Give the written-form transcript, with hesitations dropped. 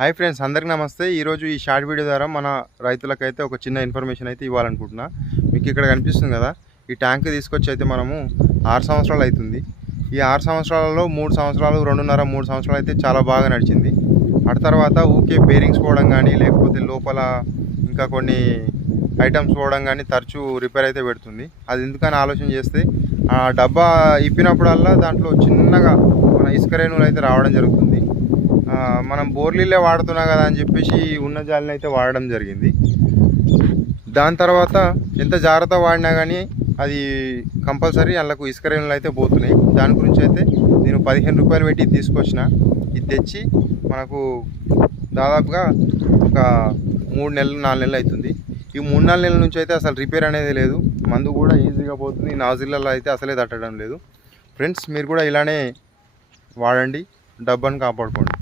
Hi friends, అందరికీ నమస్తే. ఈరోజు ఈ షార్ట్ వీడియో ద్వారా మన రైతులకైతే ఒక చిన్న ఇన్ఫర్మేషన్ అయితే ఇవ్వాలనుకుంటున్నా. మీకు ఇక్కడ కనిపిస్తుంది కదా, ఈ ట్యాంక్ తీసుకొచ్చి అయితే మనము 6 సంవత్సరాలు అవుతుంది. ఈ 6 సంవత్సరాలలో 3 సంవత్సరాలు 2.5-3 సంవత్సరాలు అయితే చాలా బాగా నడిచింది. అటు తర్వాత ఊకే బేరింగ్స్ పోవడం కానీ, లేకపోతే లోపల ఇంకా కొన్ని ఐటమ్స్ పోవడం కానీ తరచూ రిపేర్ అయితే పెడుతుంది. అది ఎందుకని ఆలోచన చేస్తే ఆ డబ్బా ఇప్పినప్పుడల్లా దాంట్లో చిన్నగా మన ఇసుక రేణువులు అయితే రావడం జరుగుతుంది. మనం బోర్లీలే వాడుతున్నా కదా అని చెప్పేసి ఉన్న జాలిని అయితే వాడడం జరిగింది. దాని తర్వాత ఎంత జాగ్రత్త వాడినా కానీ అది కంపల్సరీ అందులోకి ఇసుక రేణువులు అయితే పోతున్నాయి. దాని గురించి అయితే నేను 15 రూపాయలు పెట్టి తీసుకొచ్చిన. ఇది తెచ్చి మనకు దాదాపుగా ఒక 3 నెలలు 4 నెలలు అవుతుంది. ఈ 3-4 నెలల నుంచి అయితే అసలు రిపేర్ అనేది లేదు. మందు కూడా ఈజీగా పోతుంది. నాజిల్లలో అయితే అసలే తట్టడం లేదు. ఫ్రెండ్స్, మీరు కూడా ఇలానే వాడండి, డబ్బాను కాపాడుకోండి.